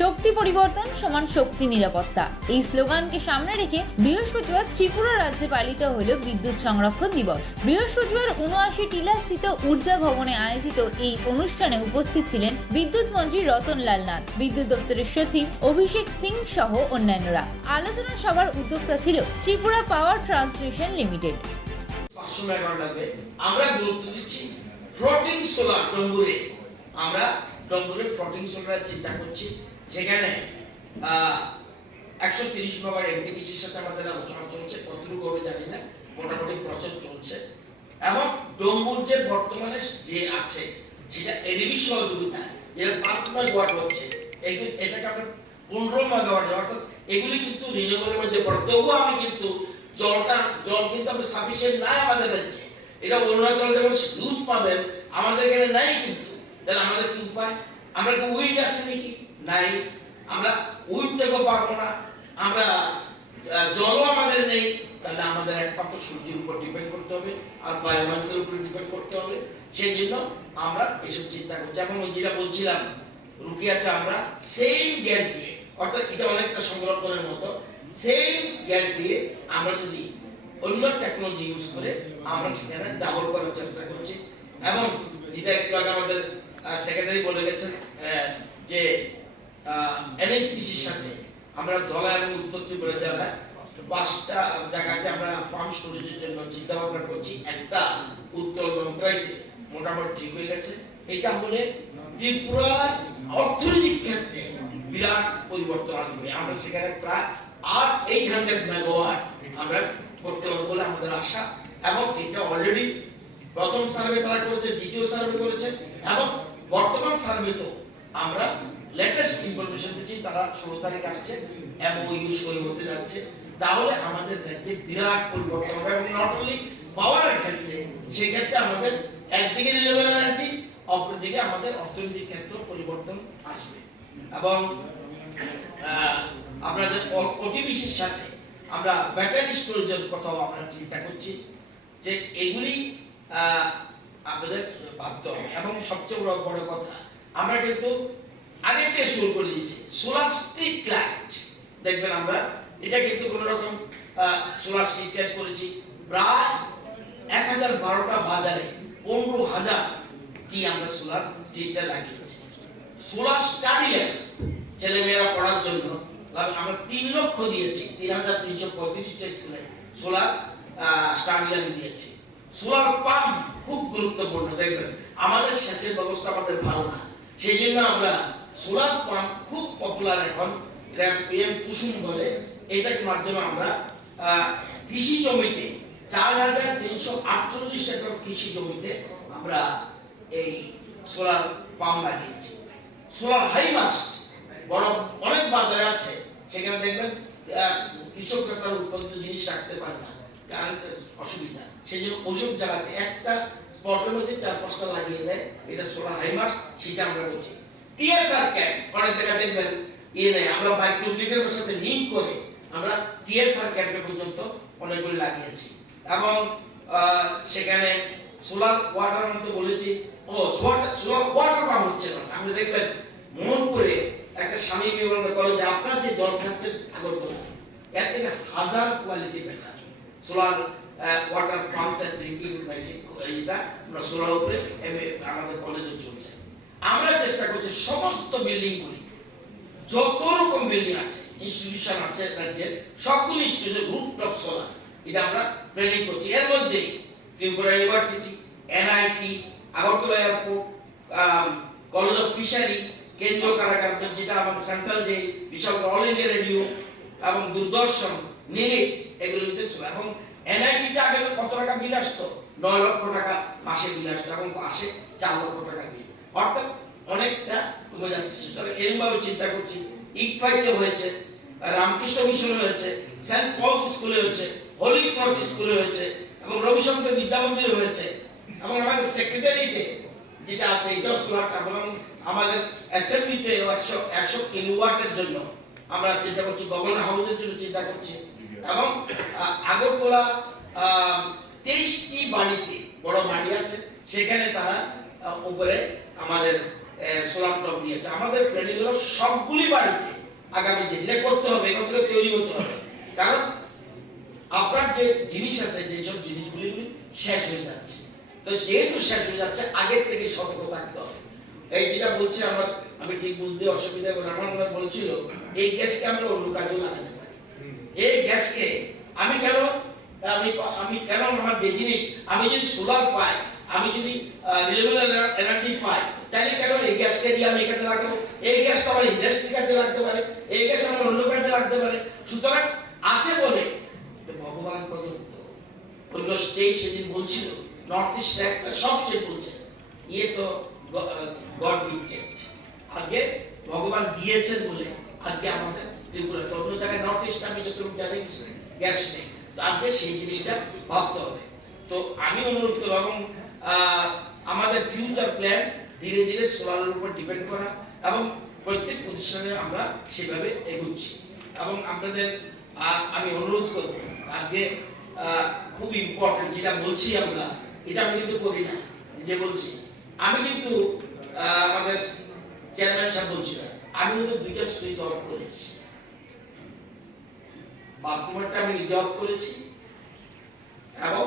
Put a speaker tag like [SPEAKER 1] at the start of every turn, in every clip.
[SPEAKER 1] শক্তি পরিবর্তন সমান শক্তি নিরাপত্তা। এই স্লোগানকে সামনে রেখে বৃহস্পতিবার ত্রিপুরা রাজ্যে পালিত হল বিদ্যুৎ সংরক্ষণ দিবস। বৃহস্পতিবার উনআশি টিলাস্থিত ঊর্জা ভবনে আয়োজিত এই অনুষ্ঠানে উপস্থিত ছিলেন বিদ্যুৎ মন্ত্রী রতন লাল নাথ, বিদ্যুৎ দপ্তরের সচিব অভিষেক সিং সহ অন্যান্যরা। আলোচনা সভার উদ্যোক্তা ছিল ত্রিপুরা পাওয়ার ট্রান্সমিশন লিমিটেড।
[SPEAKER 2] আমরা গুরুত্ব দিচ্ছি ফ্লোটিং সোলার। আমরা ফ্লোটিং সোলার চিন্তা করছি। যেখানে একশো তিরিশ মেগাওয়াট এনটিপিসির সাথে আমাদের আলোচনা চলছে, কতটুকু হবে জানি না, মোটামুটি প্রসেস চলছে। এবং ডম্বুর যে বর্তমানে যে আছে, সেটা এডিবি সহযোগিতায় যেটা পাঁচ মেগাওয়াট হচ্ছে। এটাকে আমরা পনেরো মেগাওয়াট অর্থাৎ এগুলি কিন্তু রিনিউয়েবলের মধ্যে পড়ে। তবুও আমি কিন্তু জলটা, জল কিন্তু আমি সাফিসিয়েন্ট নাই আমাদের রাজ্যে। এটা অরুণাচল যেমন লুজ পাবেন, আমাদের এখানে নাই কিন্তু। তাহলে আমাদের কি উপায়? আমরা কি উইন্ড আছে নাকি? নাই, আমরা থেকেও পারব না, আমরা জলও আমাদের নেই, তাহলে আমাদের একমাত্র সূর্যের উপর ডিপেন্ড করতে হবে, আর বায়োমাসের উপর ডিপেন্ড করতে হবে। সেই জন্য আমরা এসব চিন্তা করছি। যেমন ওই যেটা বলছিলাম রুকিয়াতে আমরা সেম গ্যাস দিয়ে, অর্থাৎ এটা অনেকটা সংরক্ষণের মতো সেম গ্যাস দিয়ে আমরা যদি অন্য টেকনোলজি ইউজ করে, আমরা সেখানে ডাবল করার চেষ্টা করছি। এবং যেটা একটু আগে আমাদের সেক্রেটারি বলে গেছেন যে এনএসপিসির সাথে আমরা ধলা এবং উত্তর ত্রিপুরা জেলায় পাঁচটা জায়গাতে আমরা পাম্প স্টোরেজের জন্য চিন্তা ভাবনা করছি। একটা উত্তর মন্ত্রাইতে মোটামুটি ঠিক হয়ে গেছে। এটা হলে ত্রিপুরার অর্থনৈতিক ক্ষেত্রে বিরাট পরিবর্তন আসবে আমরা সেখানে প্রায় আট এইট হান্ড্রেড মেগাওয়াট আমরা করতে পারব বলে আমাদের আশা। এবং এটা অলরেডি প্রথম সার্ভে তারা করেছে, দ্বিতীয় সার্ভে করেছে। এবং বর্তমান সার্ভে তো আমরা লেটেস্ট ইনফরমেশন পেয়েছি তারা ষোলো তারিখ আসছে এবং সই হতে যাচ্ছে। তাহলে আমাদের রাজ্যে বিরাট পরিবর্তন হবে এবং নট অনলি পাওয়ারের ক্ষেত্রে, সেক্ষেত্রে আমাদের একদিকে রিনিউয়েবল এনার্জি অপরদিকে আমাদের অর্থনৈতিক ক্ষেত্রে পরিবর্তন আসবে। এবং আপনাদের ওটিবিসির সাথে আমরা ব্যাটারি স্টোরেজের কথাও আমরা চিন্তা করছি যে এগুলি আমাদের ভাবতে হবে। এবং সবচেয়ে বড় বড় কথা, আমরা কিন্তু আগে থেকে শুরু করে দিয়েছি। সোলার স্ট্রিট লাইট দেখবেন আমরা, এটা কিন্তু কোনো রকম সোলার স্ট্রিট লাইট করেছি। প্রায় এক হাজার বারোটা বাজারে পনেরো হাজার টি আমরা সোলার লাইট লাগিয়েছি সোলার স্টাডি ল্যাব ছেলেমেয়েরা পড়ার জন্য। আমরা তিন লক্ষ দিয়েছি, তিন হাজার তিনশো পঁয়ত্রিশটা স্কুলে সোলার স্টাডি ল্যাব দিয়েছি। সোলার পাম্প খুব গুরুত্বপূর্ণ, দেখবেন। আমাদের সেচের ব্যবস্থা আমাদের ভালো না। সেই জন্য আমরা সোলার পাম্প খুব পপুলার এখন, এটা পিএম কুসুম বলে। এটার মাধ্যমে আমরা কৃষি জমিতে চার হাজার তিনশো আটচল্লিশ একর কৃষি জমিতে আমরা এই সোলার পাম্প লাগিয়েছি। সোলার হাইমাস্ট বড়, অনেক বাজারে আছে। সেখানে দেখবেন কৃষকরা তার উৎপাদিত জিনিস রাখতে পারে না কারেন্টের অসুবিধা। সেই জন্য ওইসব জায়গাতে একটা স্পটের মধ্যে চার পাঁচটা লাগিয়ে দেয়, এটা সোলার হাইমাস সেটা আমরা করছি। টিএসআর ক্যাম্প অনেক জায়গায় দেখবেন ইয়ে নেই, আমরা মাইক্রো গ্রিডের সাথে লিঙ্ক করে আমরা টিএসআর ক্যাম্পে পর্যন্ত অনেকগুলি লাগিয়েছি। এবং সেখানে সোলার ওয়াটার মধ্যে বলেছি। ও সোলার ওয়াটার পাম্প হচ্ছে না। আপনি দেখবেন মোহনপুরে একটা স্বামী বিবেকানন্দ কলেজে আপনার যে জল খাচ্ছেন আগরতলা। এর থেকে হাজার quality better solar water pumps and drinking machine এটা আমরা সোলার উপরে আমাদের কলেজে চলছে। আমরা চেষ্টা করছি সমস্ত বিল্ডিং গুলি, যত রকম বিল্ডিং আছে ইনস্টিটিউশন আছে রাজ্যের সবগুলো ইনস্টিটিউশন রুফটপ সোলার এটা আমরা প্ল্যানিং করছি। এর মধ্যে Tripura university NIT Agartala airport college of fishery কেন্দ্রীয় কারাগার, যেটা আমাদের সেন্ট্রাল যে বিশাল অল ইন্ডিয়া রেডিও এবং দূরদর্শন নিলিট এগুলোতে ছিল এবং এনআইটিতে আগে কত টাকা বিল আসতো? নয় লক্ষ টাকা মাসে বিল আসতো, এখন আসে চার লক্ষ টাকা অর্থাৎ অনেকটা যাচ্ছে। তবে এরমভাবে চিন্তা করছি। ইকফাইতে হয়েছে, রামকৃষ্ণ মিশনে হয়েছে, সেন্ট পলস স্কুলে হয়েছে, হোলি ক্রস স্কুলে হয়েছে, এবং রবিশঙ্কর বিদ্যা মন্দিরে হয়েছে। এবং আমাদের সেক্রেটারিতে যেটা আছে, এটাও সোলার এবং আমাদের অ্যাসেম্বলিতে একশো একশো কিলোওয়াটের জন্য আমরা চিন্তা করছি, গভর্নর হাউসের জন্য চিন্তা করছি। এবং আগরতলা তেইশটি বাড়িতে, বড় বাড়ি আছে, সেখানে তারা উপরে আমাদের সোলার টপ দিয়েছে আমাদের প্ল্যানিং হলো সবগুলি বাড়িতে আগামী দিন। করতে হবে, এখন থেকে তৈরি হতে হবে। কারণ আপনার যে জিনিস আছে যেসব জিনিসগুলি শেষ হয়ে যাচ্ছে। তো যেহেতু শেষ হয়ে যাচ্ছে, আগের থেকে সতর্ক থাকতে হবে। এই যেটা বলছি, আমার, আমি ঠিক বুঝতে অসুবিধা করে, আমার মনে বলছিল, এই গ্যাসকে আমরা অন্য কাজে লাগাতে পারি। এই গ্যাসকে আমি কেন, আমি আমি কেন আমার যে জিনিস, আমি যদি সোলার পাই আমি যদি রিনিউয়েবল এনার্জি পাই, তাহলে কেন এই গ্যাসকে দিয়ে আমি কাজে লাগাবো এই গ্যাসটা আমার ইন্ডাস্ট্রি কাজে লাগতে পারে, এই গ্যাস আমার অন্য কাজে লাগতে পারে। সুতরাং আছে বলে ভগবান প্রদত্ত। অন্য স্টেট সেদিন বলছিল নর্থ ইস্ট একটা সব স্টেট বলছে ইয়ে তো গড গিফটেড আজকে ভগবান দিয়েছেন বলে আজকে আমাদের ত্রিপুরা। অন্য জায়গায় নর্থ ইস্ট আমি যতটুকু জানি, গ্যাস নেই। তো আজকে সেই জিনিসটা ভাবতে হবে। তো আমি অনুরোধ করব এবং আমাদের ফিউচার প্ল্যান ধীরে ধীরে সোলারের উপর ডিপেন্ড করা এবং প্রত্যেক প্রতিষ্ঠানে আমরা সেভাবে এগুচ্ছি। এবং আপনাদের আমি অনুরোধ করব, আজকে খুব ইম্পর্টেন্ট যেটা বলছি আমরা, এটা আমি কিন্তু করি না যে বলছি। আমি কিন্তু আমাদের চেয়ারম্যান সাহেব বলছিলেন আমি কিন্তু দুইটা সুইচ অফ করেছি। বাথরুমেরটা আমি নিজে অফ করেছি এবং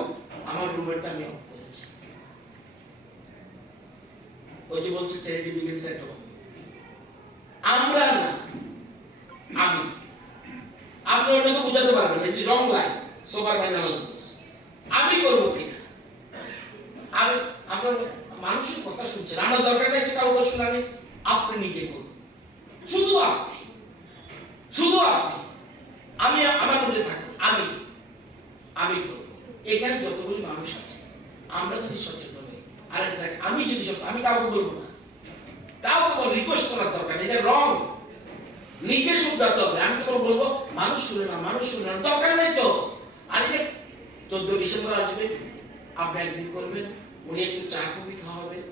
[SPEAKER 2] আমার রুমেরটা আমি অফ করেছি ওই যে বলছে চ্যারিটি বিগিনস হোম আমরা না, আমি, আপনি অন্যকে বোঝাতে পারবেন এটি রং লাইন সোবার লাইন আমি করব কিনা? আমি, আমরা মানুষের কথা শুনছেন, আমার দরকার নেই যে কারও শোনা নেই আপনি নিজে করুন। শুধু আপনি শুধু আপনি, আমি আমার মধ্যে থাকুন, আমি আমি করব। এখানে যতগুলি মানুষ আছে, আমরা যদি সচেতন আর দেখ, আমি যদি আমি কাউকে বলব না। কাউকে বল রিকোয়েস্ট করার দরকার নেই এটা রং নিজে শুধরাতে হবে আমি তো বলব মানুষ শুনে না মানুষ শুনে না দরকার নেই তো। আর এটা চোদ্দ ডিসেম্বর আসবে আপনি একদিন করবেন উনি একটু চা কফি খাওয়াবেন